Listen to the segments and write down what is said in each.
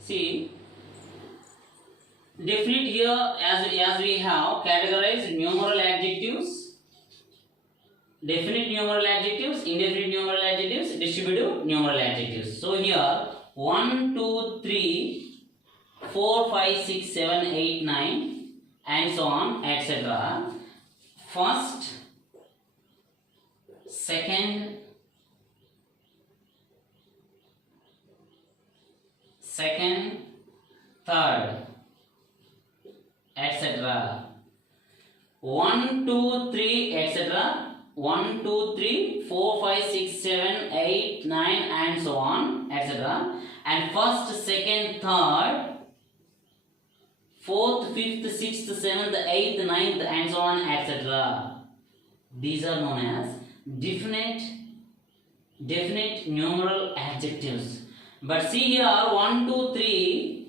See, definite here as we have categorized numeral adjectives, definite numeral adjectives, indefinite numeral adjectives, distributive numeral adjectives. So here 1, 2, 3, 4, 5, 6, 7, 8, 9 and so on, etc. First, second, third, etc. 1, 2, 3, etc. 1, 2, 3, 4, 5, 6, 7, 8, 9 and so on, etc. And first, second, third, fourth, fifth, sixth, seventh, eighth, ninth and so on, etc. These are known as definite numeral adjectives. But see here 1, 2, 3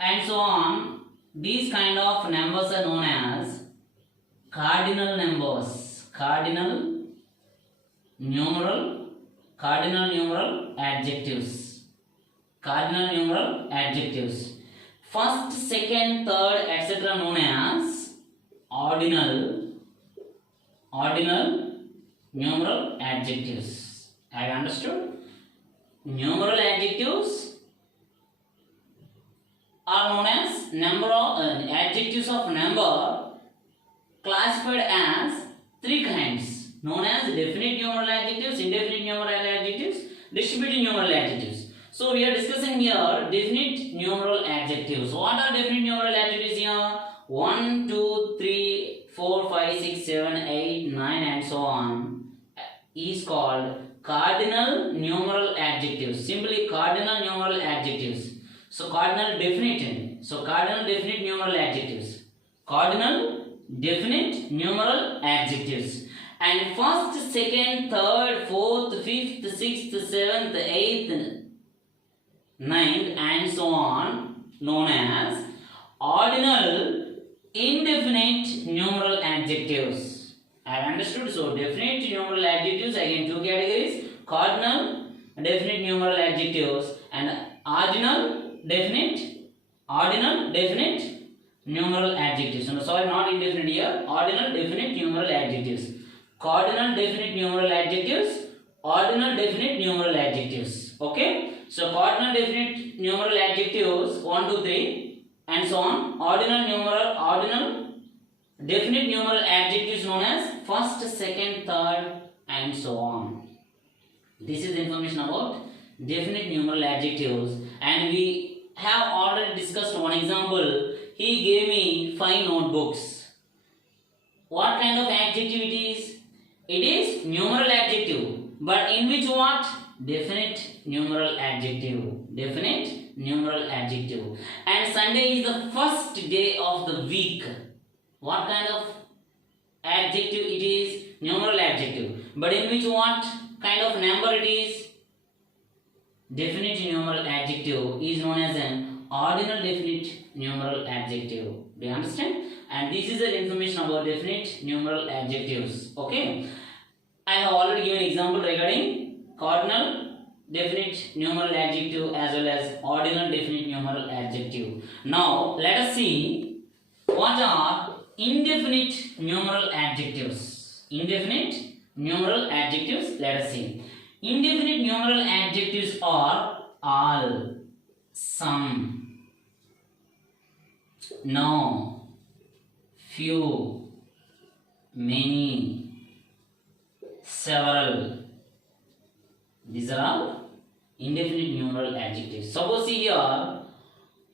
and so on, these kind of numbers are known as cardinal numbers, cardinal numeral adjectives, cardinal numeral adjectives. First, second, third, etc. known as ordinal numeral adjectives. Have you understood? Numeral adjectives are known as number of adjectives of number classified as three kinds, known as definite numeral adjectives, indefinite numeral adjectives, distributive numeral adjectives. So we are discussing here definite numeral adjectives. What are definite numeral adjectives here? 1, 2, 3, 4, 5, 6, 7, 8, 9 and so on is called cardinal numeral adjectives. Simply cardinal numeral adjectives. So cardinal definite. So cardinal definite numeral adjectives. Cardinal definite numeral adjectives. And first, second, third, fourth, fifth, sixth, seventh, eighth, ninth and so on, known as ordinal indefinite numeral adjectives. I have understood. So definite numeral adjectives, again two categories: cardinal definite numeral adjectives and ordinal definite numeral adjectives. No, sorry, not indefinite here. Ordinal definite numeral adjectives. Cardinal definite numeral adjectives, ordinal definite numeral adjectives. Okay. So cardinal definite numeral adjectives 1, 2, 3 and so on. Ordinal definite numeral adjectives known as first, second, third and so on. This is information about definite numeral adjectives, and we have already discussed one example. He gave me 5 notebooks. What kind of adjective it is? It is numeral adjective, but in which what? Definite numeral adjective. Definite numeral adjective. And Sunday is the first day of the week. What kind of adjective it is? Numeral adjective. But in which what kind of number it is? Definite numeral adjective is known as an ordinal definite numeral adjective. Do you understand? And this is the information about definite numeral adjectives. Okay. I have already given example regarding cardinal definite numeral adjective as well as ordinal definite numeral adjective. Now let us see what are indefinite numeral adjectives. Indefinite numeral adjectives, let us see. Indefinite numeral adjectives are all, some, no, few, many, several. These are all indefinite numeral adjectives. Suppose see here,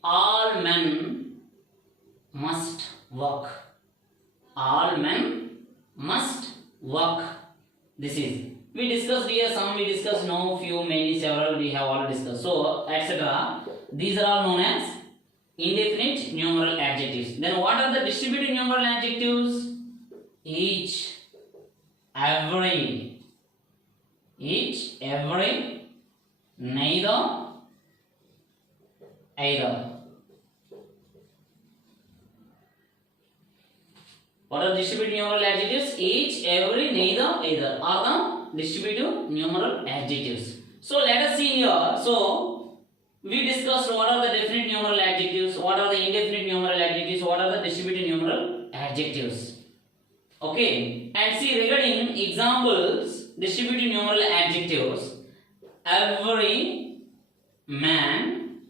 all men must work. All men must work. This is, we discussed here some, we discussed no, few, many, several, we have already discussed. So, etc. These are all known as indefinite numeral adjectives. Then what are the distributive numeral adjectives? Each, every, neither, either. What are distributive numeral adjectives? Each, every, neither, either are the distributive numeral adjectives. So let us see here. So we discussed what are the definite numeral adjectives, what are the indefinite numeral adjectives, what are the distributive numeral adjectives. Okay, and see regarding examples, distributive numeral adjectives, every man,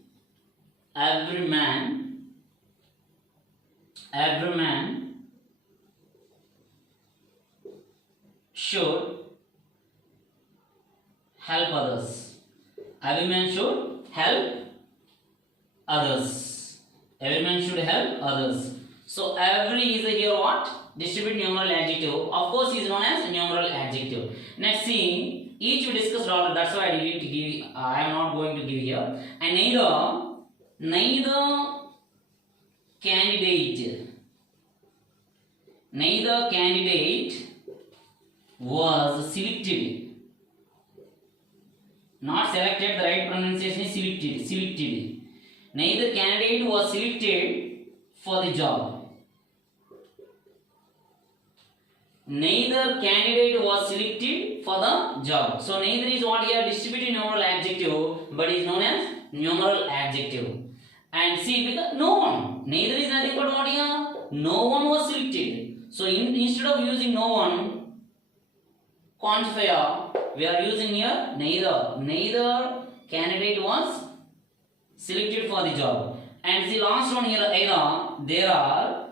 every man, every man should help others. Every man should help others. Every man should help others. So every is here what? Distributive numeral adjective. Of course, is known as numeral adjective. Next see, each we discussed already. That's why I didn't give. I am not going to give here. And neither candidate was selected. Not selected. The right pronunciation is selected. Selected. Neither candidate was selected for the job. Neither candidate was selected for the job. So neither is what here distributive numeral adjective, but is known as numeral adjective. And see, because no one, neither is nothing but what here? No one was selected. So instead of using no one quantifier, we are using here neither. Neither candidate was selected for the job. And the last one here, either there are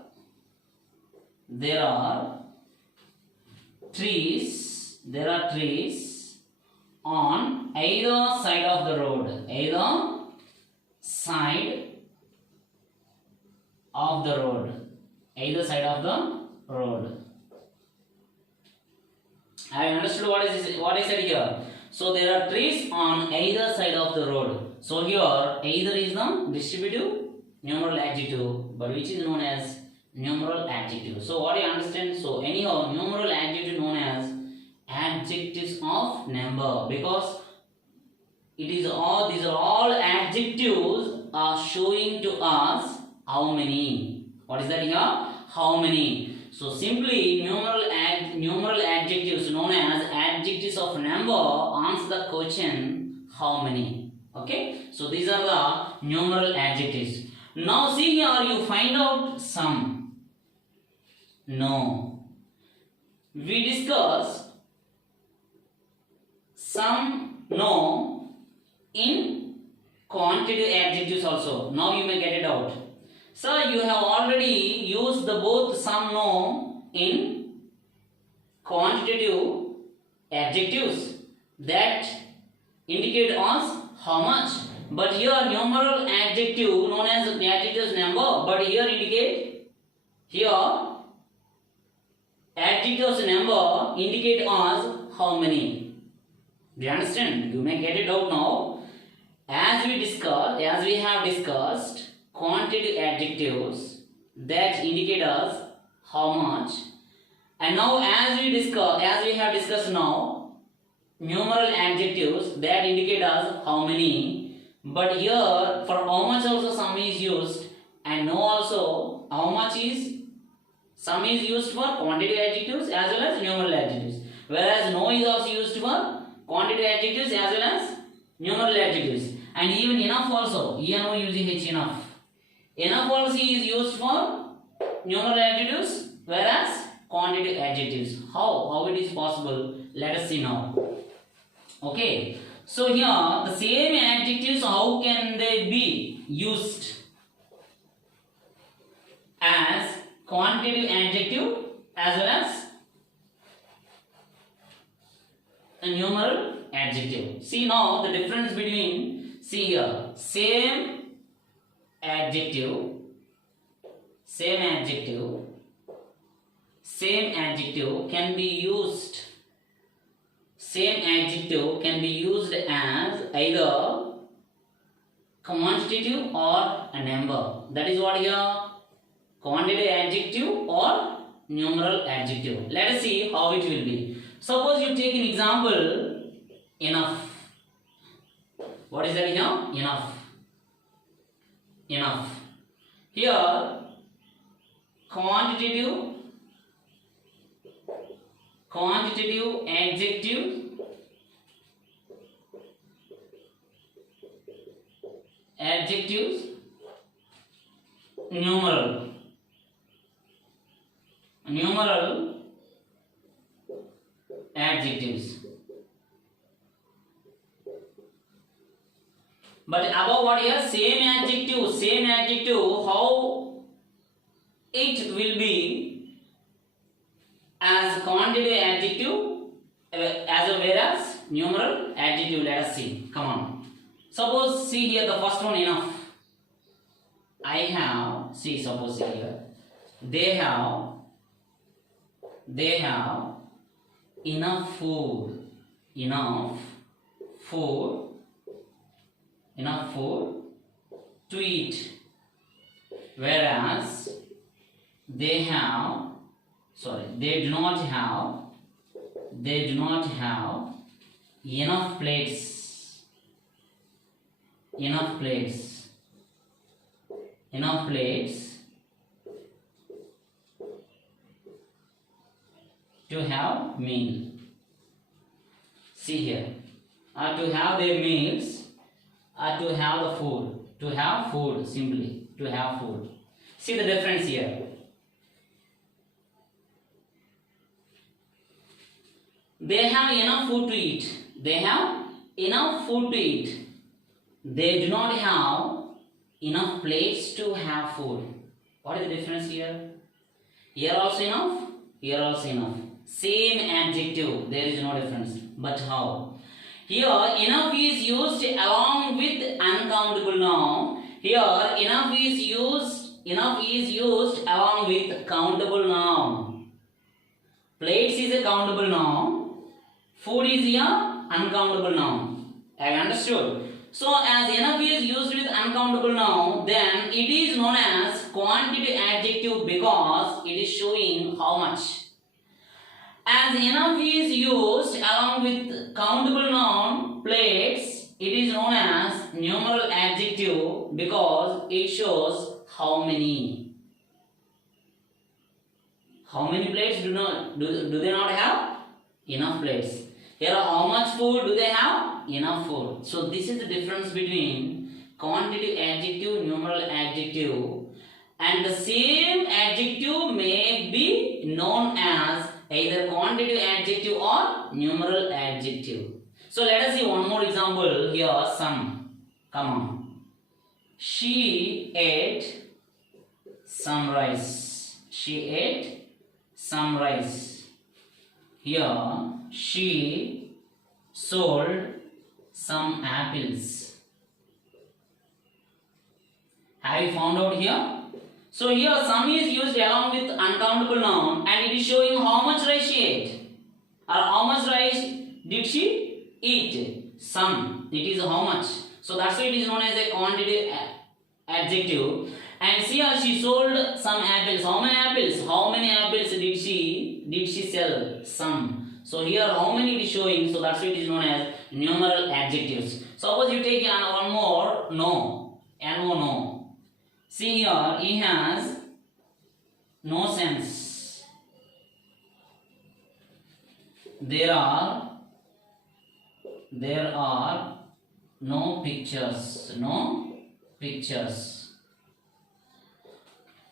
trees on either side of the road. Either side of the road. Either side of the road. I understood what I said here. So there are trees on either side of the road. So here either is the distributive numeral adjective, but which is known as numeral adjective. So what I understand? So anyhow, numeral adjective known as adjectives of number, because it is all, these are all adjectives are showing to us how many. What is that here? How many. So simply numeral adjectives known as adjectives of number answer the question how many. Okay, so these are the numeral adjectives. Now see here, you find out some. No. We discuss some no in quantitative adjectives also. Now you may get it out. Sir, you have already used the both some no in quantitative adjectives that indicate us how much. But here numeral adjective known as adjectives number, but here indicate here adjectives number indicate us how many. Do you understand? You may get it out now. As we have discussed quantitative adjectives that indicate us how much, and now as we have discussed now numeral adjectives that indicate us how many, but here for how much also some is used, and no also how much is some is used for quantitative adjectives as well as numeral adjectives, whereas no is also used for quantitative adjectives as well as numeral adjectives, and even enough also, eno using h enough. Enough also is used for numeral adjectives, whereas quantitative adjectives. How it is possible? Let us see now. Okay, so here the same adjectives, how can they be used as quantitative adjective as well as a numeral adjective? See now the difference between, see here, same adjective can be used. Same adjective can be used as either quantitative or a number. That is what here, quantitative adjective or numeral adjective. Let us see how it will be. Suppose you take an example, enough. What is that here? Enough. Enough. Here quantitative adjective adjectives, numeral adjectives. But above what here? Same adjective, how it will be as quantitative adjective as well as numeral adjective. Let us see. Come on. Suppose, see here the first one, enough. I have, see, suppose here, they have enough food to eat, whereas they do not have enough plates to have meal. See here, to have their meals, to have the food, simply to have food. See the difference here. They have enough food to eat. They do not have enough plates to have food. What is the difference here? Here also enough, here also enough. Same adjective, there is no difference. But how? Here enough is used along with uncountable noun. Here enough is used along with countable noun. Plates is a countable noun. Food is a uncountable noun. Have you understood? So as enough is used with uncountable noun, then it is known as quantitative adjective because it is showing how much. As enough is used along with countable noun, plates, it is known as numeral adjective because it shows how many. How many plates do they not have? Enough plates. Here how much food do they have? Enough food. So this is the difference between quantitative adjective, numeral adjective, and the same adjective may be known as either quantitative adjective or numeral adjective. So let us see one more example here. Some. Come on. She ate some rice. Here she sold some apples. Have you found out here? So here some is used along with uncountable noun and it is showing how much rice she ate. Or how much rice did she eat? Some. It is how much. So that's why it is known as a quantitative adjective. And see how she sold some apples. How many apples? How many apples did she sell? Some. So here how many it is showing. So that's why it is known as numeral adjectives. Suppose you take one more. No. No. See here, he has no sense. There are no pictures.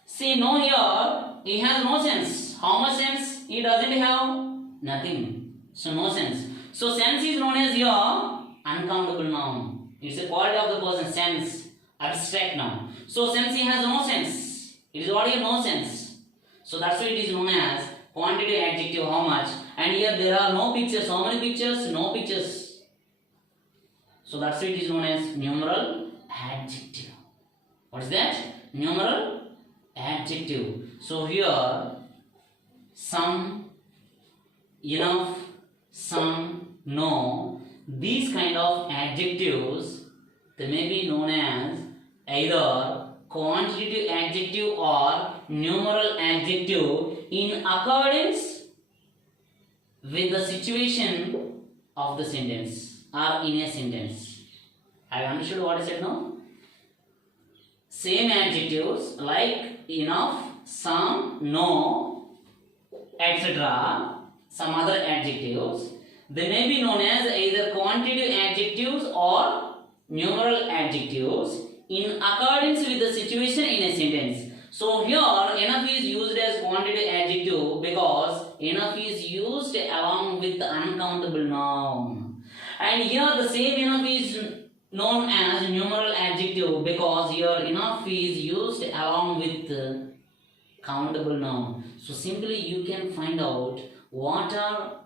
See, no here, he has no sense. How much sense? He doesn't have nothing. So no sense. So sense is known as your uncountable noun. It's a quality of the person, sense, abstract noun. So sense he has no sense. It is what here, no sense. So that's why it is known as quantitative adjective, how much. And here there are no pictures. How many pictures? No pictures. So that's why it is known as numeral adjective. What is that? Numeral adjective. So here some, enough, some, no. These kind of adjectives, they may be known as either quantitative adjective or numeral adjective in accordance with the situation of the sentence or in a sentence. Have you understood what I said now? Same adjectives like enough, some, no, etc. Some other adjectives, they may be known as either quantitative adjectives or numeral adjectives in accordance with the situation in a sentence. So here enough is used as quantitative adjective because enough is used along with the uncountable noun. And here the same enough is known as numeral adjective because here enough is used along with the countable noun. So simply you can find out what are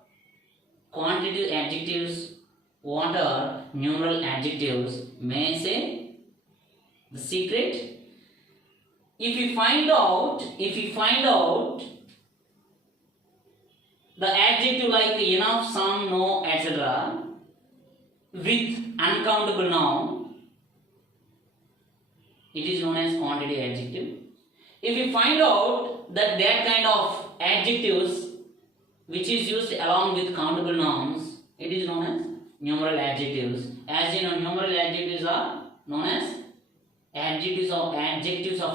quantitative adjectives, what are numeral adjectives. May I say the secret? If you find out the adjective like enough, some, no, etc. with uncountable noun, it is known as quantitative adjective. If you find out that kind of adjectives which is used along with countable nouns, it is known as numeral adjectives. As you know, numeral adjectives are known as adjectives of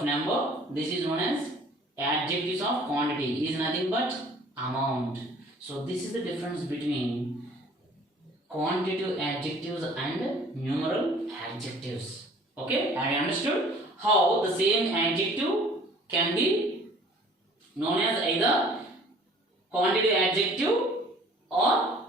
number. This is known as adjectives of quantity, is nothing but amount. So this is the difference between quantitative adjectives and numeral adjectives. Okay, have you understood how the same adjective can be known as either quantitative adjective or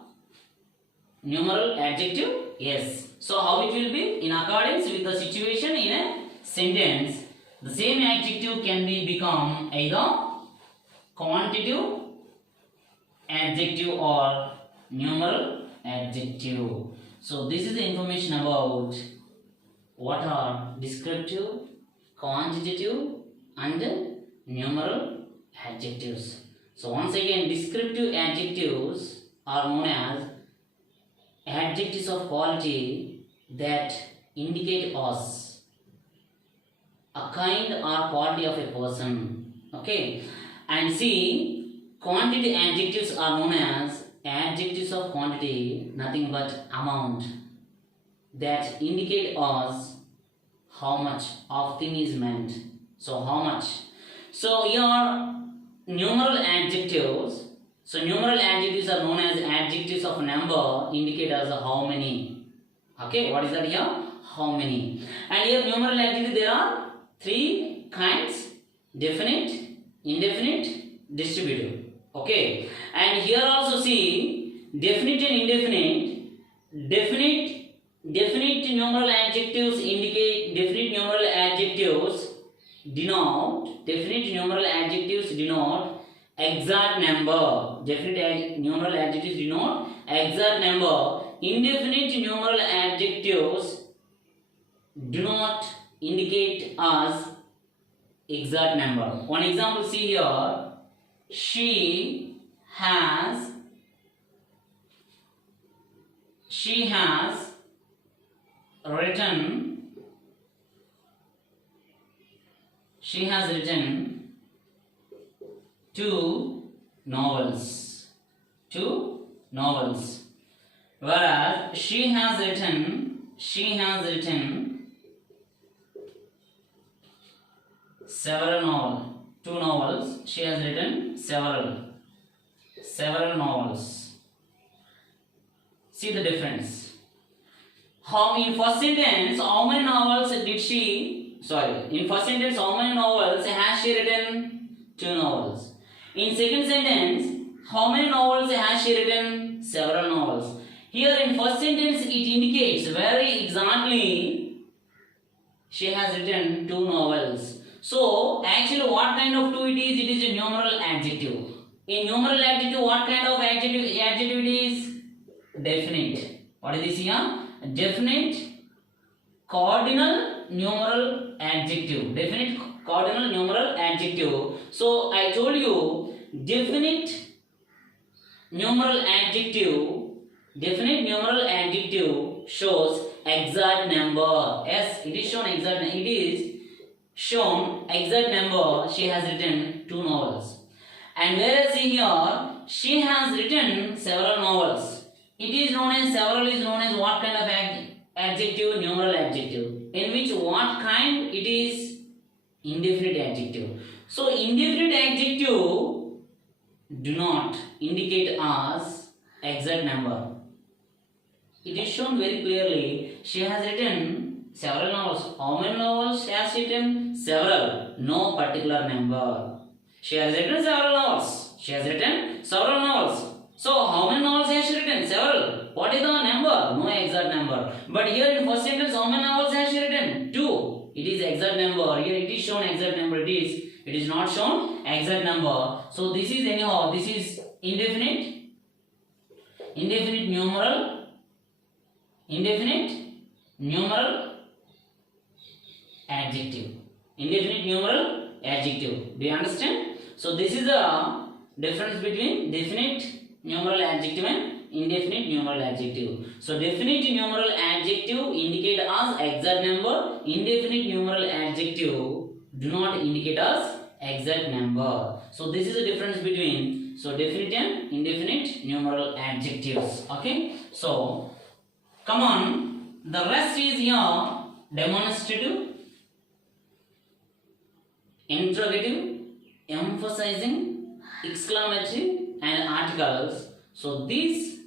numeral adjective? Yes. So how it will be? In accordance with the situation in a sentence, the same adjective can be become either quantitative adjective or numeral adjective. So this is the information about what are descriptive, quantitative and numeral adjectives. So once again, descriptive adjectives are known as adjectives of quality that indicate us a kind or quality of a person. Okay, and see, quantity adjectives are known as adjectives of quantity, nothing but amount, that indicate us how much of thing is meant. So how much? So here numeral adjectives. So numeral adjectives are known as adjectives of number, indicate as how many. Okay, what is that here? How many. And here numeral adjectives, there are three kinds: definite, indefinite, distributive. Okay, and here also see definite and indefinite. Definite numeral adjectives indicate, definite numeral adjectives denote, exact number. Definite numeral adjectives denote exact number. Indefinite numeral adjectives do not indicate us exact number. One example, see here, she has written two novels, whereas she has written several novels. Two novels, she has written several novels. See the difference. In first sentence, how many novels has she written? Two novels. In second sentence, how many novels has she written? Several novels. Here in first sentence, it indicates very exactly she has written two novels. So actually what kind of two it is? It is a numeral adjective. In numeral adjective, what kind of adjective it is? Definite. What is this here? Definite cardinal numeral adjective. Definite cardinal numeral adjective. So I told you, definite numeral adjective shows exact number. Yes, it is shown exact. It is shown exact number. She has written two novels. And whereas here she has written several novels. It is known as several is known as what kind of adjective? Numeral adjective. In which what kind? It is indefinite adjective. So indefinite adjective do not indicate us exact number. It is shown very clearly. She has written Several novels. How many novels she has written? Several. No particular number. She has written several novels. She has written several novels. So how many novels has she written? Several. What is the number? No exact number. But here in first sentence, how many novels has she written? 2. It is exact number. Here it is shown exact number. It is not shown exact number. So this is anyhow. This is indefinite. Indefinite numeral. Indefinite numeral adjective. Indefinite numeral adjective. Do you understand? So this is the difference between definite numeral adjective and indefinite numeral adjective. So definite numeral adjective indicate as exact number. Indefinite numeral adjective do not indicate as exact number. So this is the difference between definite and indefinite numeral adjectives. Okay. So come on. The rest is here demonstrative, interrogative, emphasizing, exclamatory and articles. So these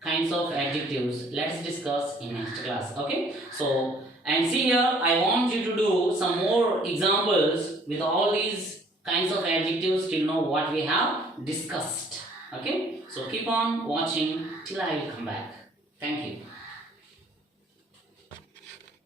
kinds of adjectives let's discuss in next class. Okay. So and see here I want you to do some more examples with all these kinds of adjectives till know what we have discussed. Okay. So keep on watching till I will come back. Thank you.